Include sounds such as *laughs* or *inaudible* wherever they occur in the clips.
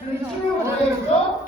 你进入这一个。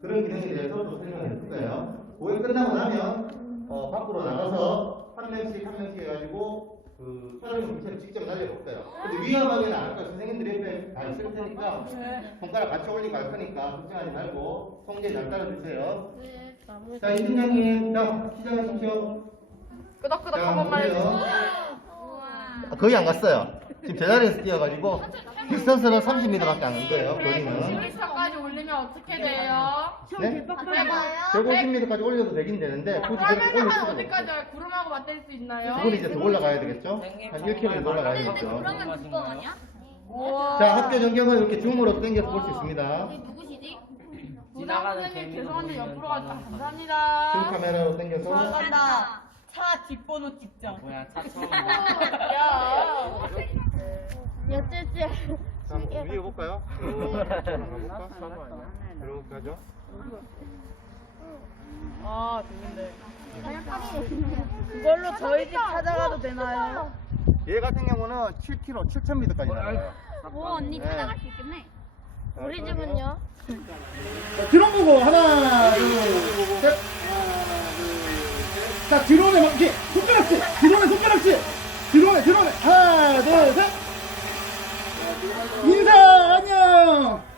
그런 기능에 대해서 도 설명해 드릴 거예요. 고객 끝나고 나면, 어, 밖으로 나가서 한 명씩 한 명씩 해가지고, 그, 사람의 물체를 직접 나려볼 거예요. 근데 위험하게는 안할 거예요. 선생님들이 옆에 다 있을 테니까, 손가락 받쳐 올리고 할 거니까, 걱정하지 말고, 성제잘 따라주세요. 자, 이팀장님, 다 시작하십시오. 끄덕끄덕 한 번만 해주세요. 거의 안 갔어요. 지금 제자리에서 뛰어가지고 디스턴스는 3 0미터 밖에 안 돼요 거리는 1 2까지 올리면 어떻게 돼요? 네? 대박 네? 아, 1 5 0미터까지 올려도 되긴 되는데 아, 그러면 어디까지 어때? 구름하고 맞댈 수 있나요? 그건 이제 더 올라가야 되겠죠? 한 1km 더 올라가야 되겠죠? 자 학교 전경은 이렇게 줌으로 땡겨 볼 수 있습니다 누구시 지나가는 선생 죄송한데 옆으로 가서 감사합니다. 카메라로 당겨서 차 뒷번호 찍자. 뭐야 차 뒷번호. 여쭈쭈 한번 움직여 볼까요? *laughs* 이렇게 하죠 볼까? 아 좋은데 아, 그걸로 찾았다. 저희 집 찾아가도 오, 되나요? 진짜. 얘 같은 경우는 7kg, 7000m까지 나와요 오 언니 네. 찾아갈 수 있겠네 자, 우리 집은요? 드론 보고 하나 둘셋자 드론에 막 이렇게 손가락질 드론에 손가락질 드론에 드론에 하나 둘셋 인사 안녕.